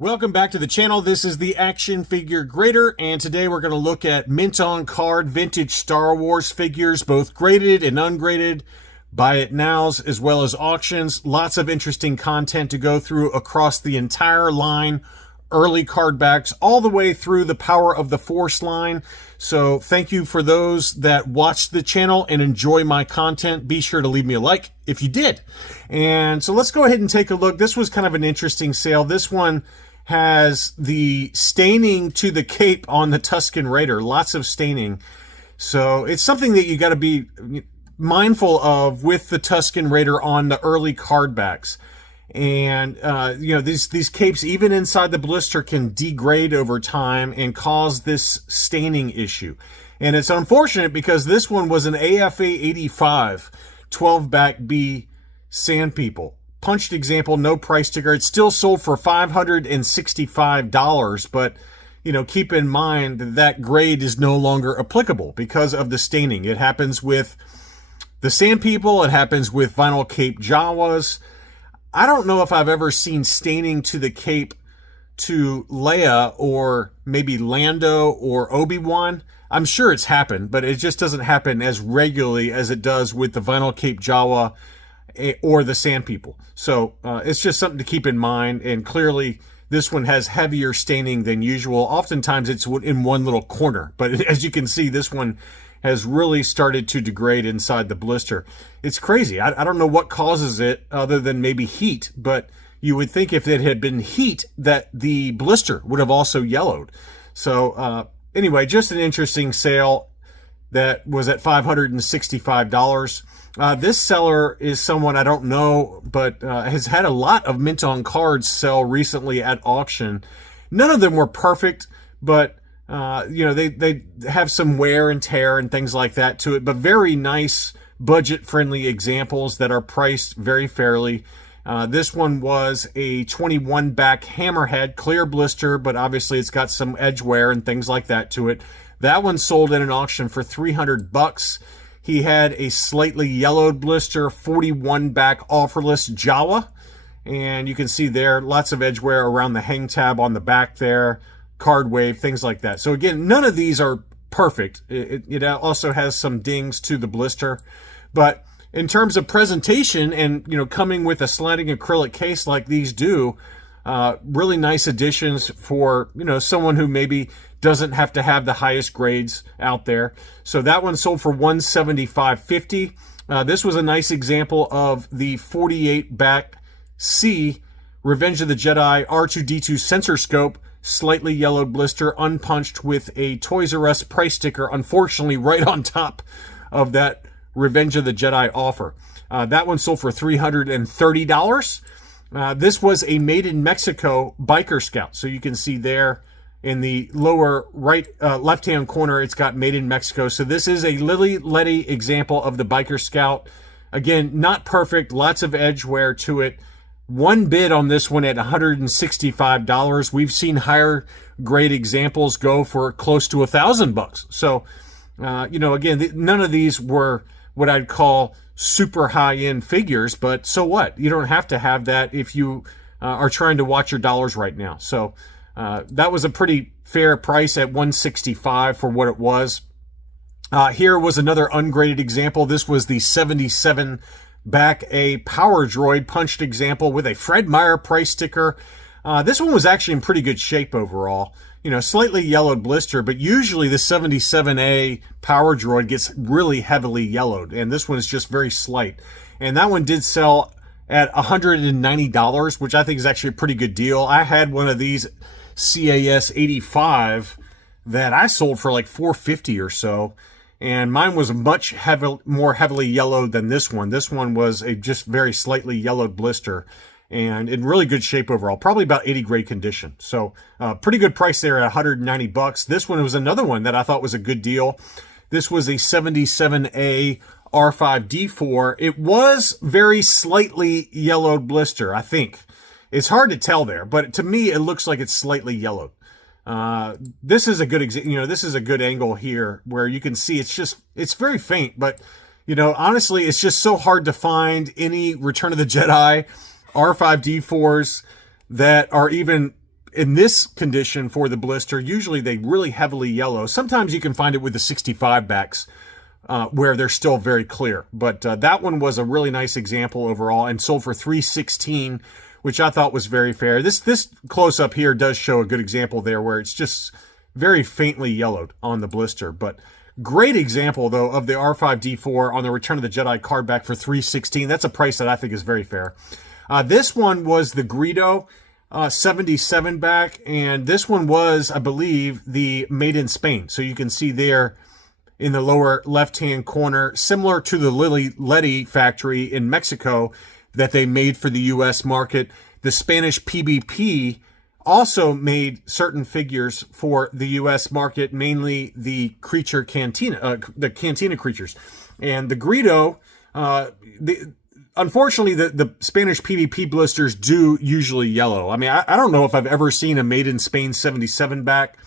Welcome back to the channel. This is the Action Figure Grader, and today we're going to look at mint on card vintage Star Wars figures, both graded and ungraded, buy it nows as well as auctions. Lots of interesting content to go through across the entire line, early card backs all the way through the Power of the Force line. So thank you for those that watch the channel and enjoy my content. Be sure to leave me a like if you did. And so let's go ahead and take a look. This was kind of an interesting sale. This one has the staining to the cape on the Tusken Raider, lots of staining. So it's something that you got to be mindful of with the Tusken Raider on the early card backs. And these capes, even inside the blister, can degrade over time and cause this staining issue. And it's unfortunate because this one was an AFA 85 12 back B Sand People. Punched example, no price sticker. It's still sold for $565, but keep in mind that grade is no longer applicable because of the staining. It happens with the Sand People. It happens with vinyl cape Jawas. I don't know if I've ever seen staining to the cape to Leia or maybe Lando or Obi-Wan. I'm sure it's happened, but it just doesn't happen as regularly as it does with the vinyl cape Jawa or the Sand People. So it's just something to keep in mind. And clearly this one has heavier staining than usual. Oftentimes it's in one little corner, but as you can see, this one has really started to degrade inside the blister. It's crazy. I don't know what causes it other than maybe heat, but you would think if it had been heat that the blister would have also yellowed. So anyway, just an interesting sale that was at $565. This seller is someone I don't know, but has had a lot of mint on cards sell recently at auction. None of them were perfect, but they have some wear and tear and things like that to it, but very nice budget-friendly examples that are priced very fairly. This one was a 21 back hammerhead, clear blister, but obviously it's got some edge wear and things like that to it. That one sold in an auction for $300. He had a slightly yellowed blister, 41 back offerless Jawa. And you can see there, lots of edge wear around the hang tab on the back there, card wave, things like that. So again, none of these are perfect. It also has some dings to the blister. But in terms of presentation and, coming with a sliding acrylic case like these do, really nice additions for, someone who maybe doesn't have to have the highest grades out there. So that one sold for $175.50. This was a nice example of the 48 back C Revenge of the Jedi R2-D2 sensor scope, slightly yellowed blister, unpunched with a Toys R Us price sticker, unfortunately right on top of that Revenge of the Jedi offer. That one sold for $330. This was a made in Mexico biker scout. So you can see there in the lower right left-hand corner, it's got made in Mexico. So this is a Lily Letty example of the biker scout. Again, not perfect, lots of edge wear to it. One bid on this one at $165. We've seen higher grade examples go for close to $1,000. So, again, none of these were what I'd call super high-end figures, but so what? You don't have to have that if you are trying to watch your dollars right now. So that was a pretty fair price at $165 for what it was. Here was another ungraded example. This was the 77 back a Power Droid punched example with a Fred Meyer price sticker. This one was actually in pretty good shape overall. Slightly yellowed blister, but usually the 77A Power Droid gets really heavily yellowed, and this one is just very slight. And that one did sell at $190, which I think is actually a pretty good deal. I had one of these CAS 85 that I sold for like $450 or so, and mine was much more heavily yellowed than this one. This one was a just very slightly yellowed blister and in really good shape overall, probably about 80 grade condition. So pretty good price there at $190. This one was another one that I thought was a good deal. This was a 77A R5D4. It was very slightly yellowed blister, I think. It's hard to tell there, but to me, it looks like it's slightly yellowed. This is a good this is a good angle here where you can see it's very faint, but honestly, it's just so hard to find any Return of the Jedi R5D4s that are even in this condition for the blister, usually they really heavily yellow. Sometimes you can find it with the 65 backs where they're still very clear. But that one was a really nice example overall and sold for $316, which I thought was very fair. This close-up here does show a good example there where it's just very faintly yellowed on the blister. But great example, though, of the R5D4 on the Return of the Jedi card back for $316. That's a price that I think is very fair. This one was the Greedo 77 back, and this one was, I believe, the Made in Spain. So you can see there in the lower left-hand corner, similar to the Leti factory in Mexico that they made for the U.S. market. The Spanish PBP also made certain figures for the U.S. market, mainly the creature Cantina, the Cantina creatures. And the Greedo, unfortunately, the Spanish PVP blisters do usually yellow. I mean, I don't know if I've ever seen a Made in Spain 77 back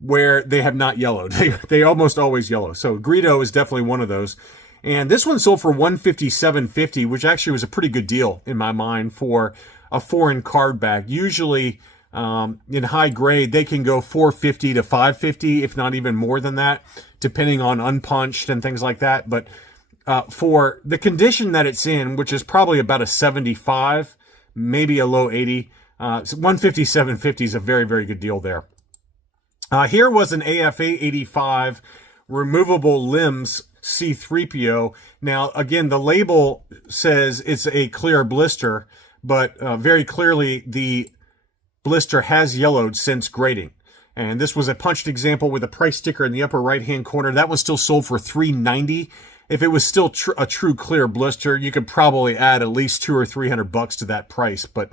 where they have not yellowed. They almost always yellow. So Greedo is definitely one of those. And this one sold for $157.50, which actually was a pretty good deal in my mind for a foreign card back. Usually in high grade, they can go $450 to $550, if not even more than that, depending on unpunched and things like that. But for the condition that it's in, which is probably about a 75, maybe a low 80, $157.50 is a very, very good deal there. Here was an AFA 85 removable limbs C-3PO. Now, again, the label says it's a clear blister, but very clearly the blister has yellowed since grading. And this was a punched example with a price sticker in the upper right-hand corner. That was still sold for $390. If it was still a true clear blister, you could probably add at least $200 or $300 to that price. But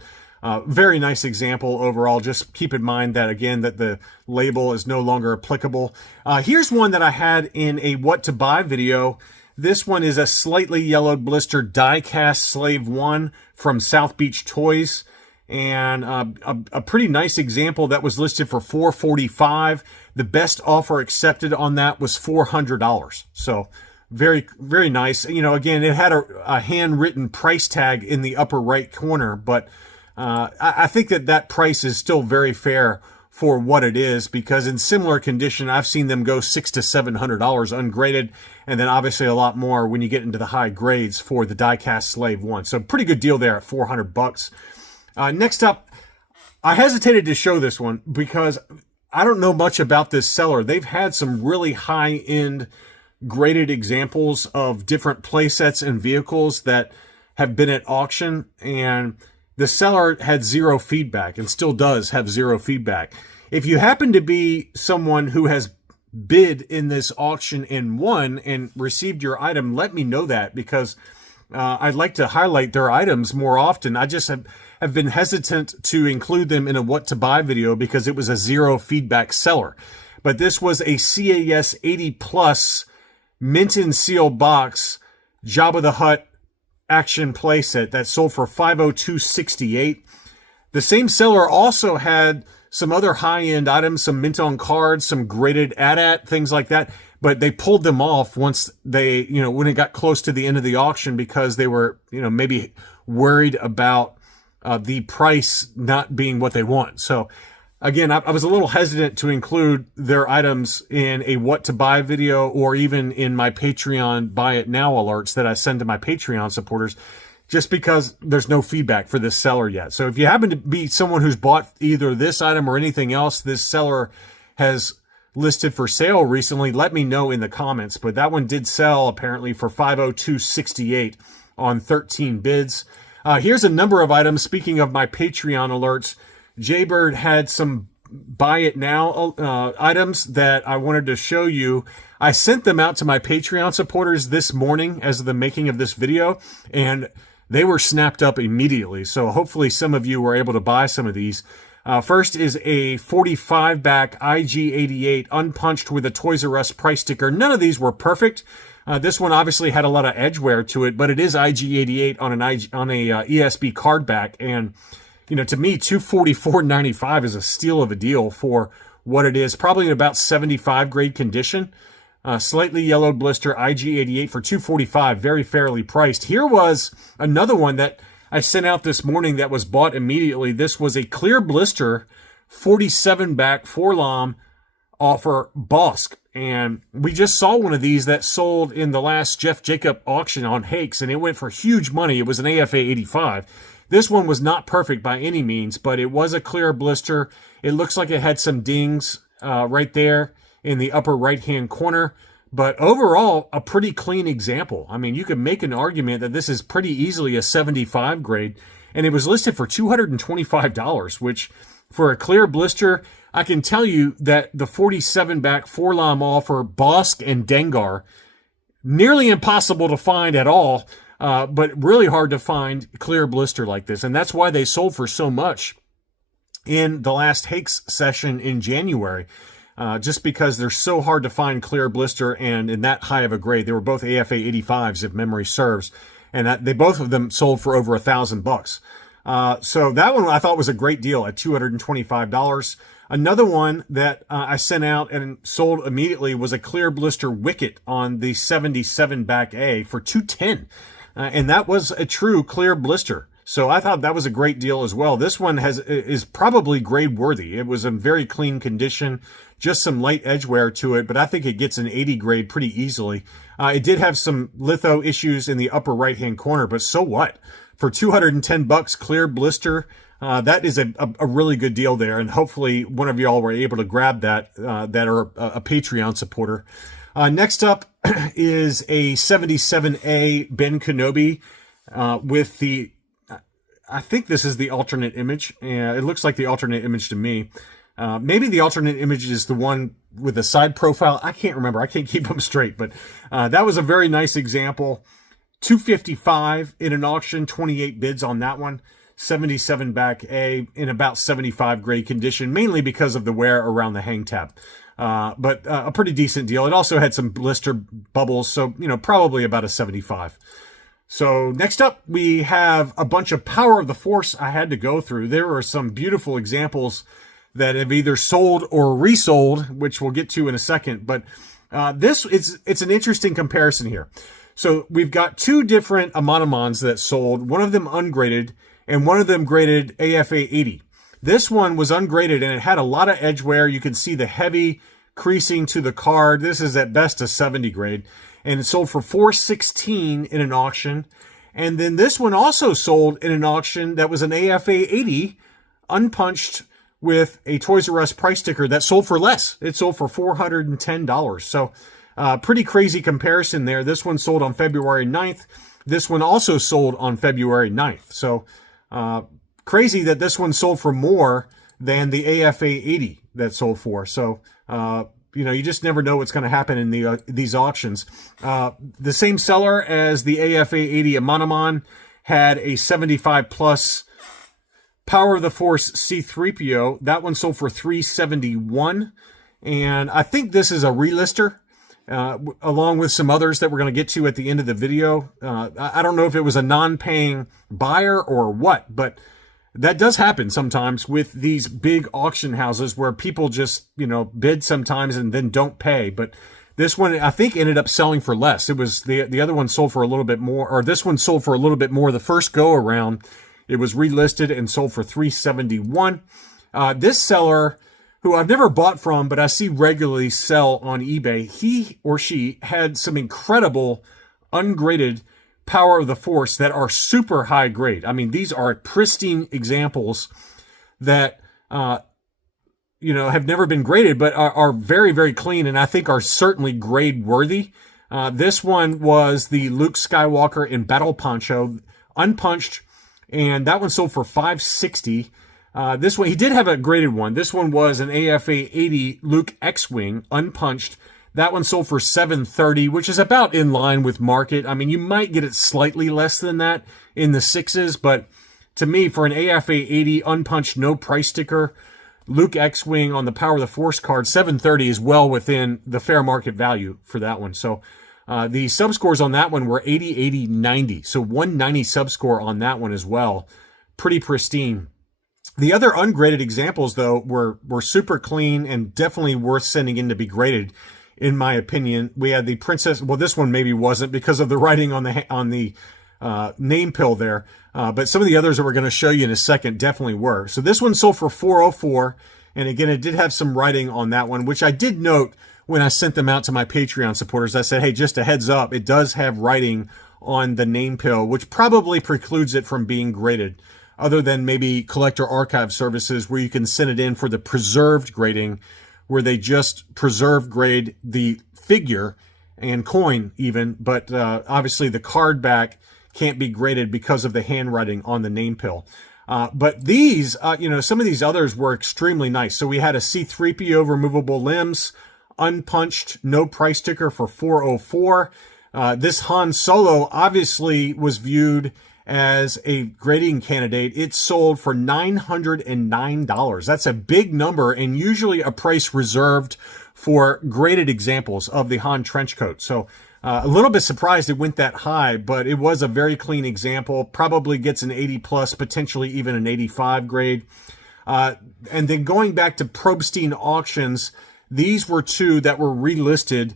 very nice example overall. Just keep in mind that, again, that the label is no longer applicable. Here's one that I had in a what to buy video. This one is a slightly yellowed blister die-cast Slave 1 from South Beach Toys. And a pretty nice example that was listed for $445. The best offer accepted on that was $400. So very, very nice. You know, again, it had a handwritten price tag in the upper right corner, but I think that price is still very fair for what it is, because in similar condition, I've seen them go $600 to $700 ungraded, and then obviously a lot more when you get into the high grades for the die-cast Slave 1. So pretty good deal there at $400. Next up, I hesitated to show this one because I don't know much about this seller. They've had some really high-end graded examples of different play sets and vehicles that have been at auction, and the seller had zero feedback and still does have zero feedback. If you happen to be someone who has bid in this auction and won and received your item, let me know that, because I'd like to highlight their items more often. I just have been hesitant to include them in a what to buy video because it was a zero feedback seller. But this was a CAS 80 plus mint and seal box Jabba the Hutt action playset that sold for $502.68. The same seller also had some other high-end items, some mint on cards, some graded AT-AT, things like that, but they pulled them off once they, when it got close to the end of the auction, because they were, maybe worried about the price not being what they want. So again, I was a little hesitant to include their items in a what to buy video, or even in my Patreon buy it now alerts that I send to my Patreon supporters, just because there's no feedback for this seller yet. So if you happen to be someone who's bought either this item or anything else this seller has listed for sale recently, let me know in the comments. But that one did sell apparently for $502.68 on 13 bids. Here's a number of items. Speaking of my Patreon alerts, Jaybird had some buy it now items that I wanted to show you. I sent them out to my Patreon supporters this morning as of the making of this video, and they were snapped up immediately. So hopefully some of you were able to buy some of these. First is a 45 back IG88 unpunched with a Toys R Us price sticker. None of these were perfect. This one obviously had a lot of edge wear to it, but it is IG88 on a ESB card back. And to me, $244.95 is a steal of a deal for what it is. Probably in about 75 grade condition. Slightly yellowed blister IG88 for $245, very fairly priced. Here was another one that I sent out this morning that was bought immediately. This was a clear blister 47 back 4-LOM offer Bosk. And we just saw one of these that sold in the last Jeff Jacob auction on Hakes, and it went for huge money. It was an AFA 85. This one was not perfect by any means, but it was a clear blister. It looks like it had some dings right there in the upper right-hand corner. But overall, a pretty clean example. I mean, you could make an argument that this is pretty easily a 75 grade, and it was listed for $225, which for a clear blister, I can tell you that the 47 back 4-LOM offer Bosk and Dengar, nearly impossible to find at all, but really hard to find clear blister like this. And that's why they sold for so much in the last Hakes session in January. Just because they're so hard to find clear blister and in that high of a grade. They were both AFA 85s, if memory serves, and they both of them sold for over $1,000. So that one I thought was a great deal at $225. Another one that I sent out and sold immediately was a clear blister Wicket on the 77 back A for $210, and that was a true clear blister. So I thought that was a great deal as well. This one is probably grade worthy. It was in very clean condition, just some light edge wear to it, but I think it gets an 80 grade pretty easily. It did have some litho issues in the upper right-hand corner, but so what? For $210 clear blister, that is a really good deal there, and hopefully one of y'all were able to grab that that are a Patreon supporter. Next up is a 77A Ben Kenobi with the, I think this is the alternate image. It looks like the alternate image to me. Maybe the alternate image is the one with the side profile. I can't remember. I can't keep them straight, but that was a very nice example. $255 in an auction, 28 bids on that one. 77 back A in about 75 grade condition, mainly because of the wear around the hang tab. But a pretty decent deal. It also had some blister bubbles, so, probably about a 75. So next up, we have a bunch of Power of the Force I had to go through. There are some beautiful examples that have either sold or resold, which we'll get to in a second. But it's an interesting comparison here. So we've got two different Amonomons that sold, one of them ungraded and one of them graded AFA 80. This one was ungraded and it had a lot of edge wear. You can see the heavy creasing to the card. This is at best a 70 grade. And it sold for $416 in an auction. And then this one also sold in an auction that was an AFA 80, unpunched, with a Toys R Us price sticker that sold for less. It sold for $410. So pretty crazy comparison there. This one sold on February 9th. This one also sold on February 9th. So crazy that this one sold for more than the AFA 80 that sold for. So, you just never know what's going to happen in these auctions. The same seller as the AFA 80 Amonomon had a 75 plus Power of the Force C-3PO. That one sold for $371. And I think this is a relister, along with some others that we're going to get to at the end of the video. I don't know if it was a non-paying buyer or what, but that does happen sometimes with these big auction houses where people just, bid sometimes and then don't pay. But this one, I think, ended up selling for less. It was the other one sold for a little bit more, or this one sold for a little bit more. The first go around, it was relisted and sold for $371. This seller, who I've never bought from, but I see regularly sell on eBay, he or she had some incredible ungraded Power of the Force that are super high grade. I mean, these are pristine examples that, have never been graded, but are very, very clean, and I think are certainly grade worthy. This one was the Luke Skywalker in Battle Poncho, unpunched, and that one sold for $560. This one, he did have a graded one. This one was an AFA 80 Luke X-Wing, unpunched. That one sold for $730, which is about in line with market. I mean, you might get it slightly less than that in the sixes, but to me, for an AFA 80 unpunched, no price sticker, Luke X-Wing on the Power of the Force card, $730 is well within the fair market value for that one. So the subscores on that one were 80, 80, 90. So 190 subscore on that one as well. Pretty pristine. The other ungraded examples, though, were super clean and definitely worth sending in to be graded, in my opinion. We had the Princess. Well, this one maybe wasn't because of the writing on the name pill there. But some of the others that we're going to show you in a second definitely were. So this one sold for $404. And again, it did have some writing on that one, which I did note when I sent them out to my Patreon supporters. I said, hey, just a heads up, it does have writing on the name pill, which probably precludes it from being graded, other than maybe collector archive services where you can send it in for the preserved grading, where they just preserve grade the figure and coin even, but obviously the card back can't be graded because of the handwriting on the name pill. But these, some of these others were extremely nice. So we had a C-3PO removable limbs, unpunched, no price sticker for $404. This Han Solo obviously was viewed as a grading candidate. It sold for $909. That's a big number, and usually a price reserved for graded examples of the Han trench coat. So a little bit surprised it went that high, but it was a very clean example. Probably gets an 80 plus, potentially even an 85 grade. And then going back to Probstein auctions, these were two that were relisted.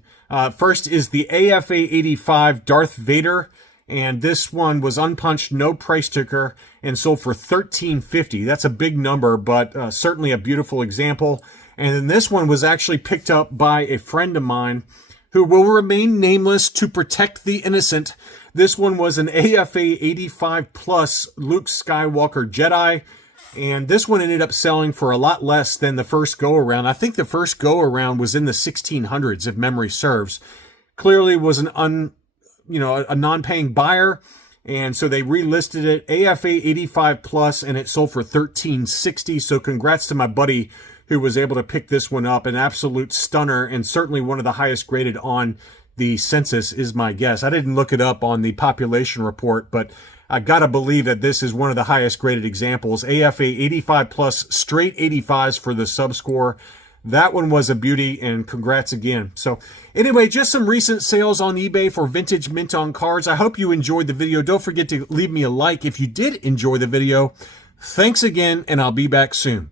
First is the AFA 85 Darth Vader, and this one was unpunched, no price sticker, and sold for $13.50. That's a big number, but certainly a beautiful example. And then this one was actually picked up by a friend of mine who will remain nameless to protect the innocent. This one was an AFA 85 plus Luke Skywalker Jedi. And this one ended up selling for a lot less than the first go-around. I think the first go-around was in the 1600s, if memory serves. Clearly was a non-paying buyer, and so they relisted it, AFA 85 plus, and it sold for $13.60. So congrats to my buddy who was able to pick this one up. An absolute stunner, and certainly one of the highest graded on the census is my guess. I didn't look it up on the population report, but I gotta believe that this is one of the highest graded examples. AFA 85 plus, straight 85s for the sub-score. That one was a beauty, and congrats again. So anyway, just some recent sales on eBay for vintage mint on cards. I hope you enjoyed the video. Don't forget to leave me a like if you did enjoy the video. Thanks again, and I'll be back soon.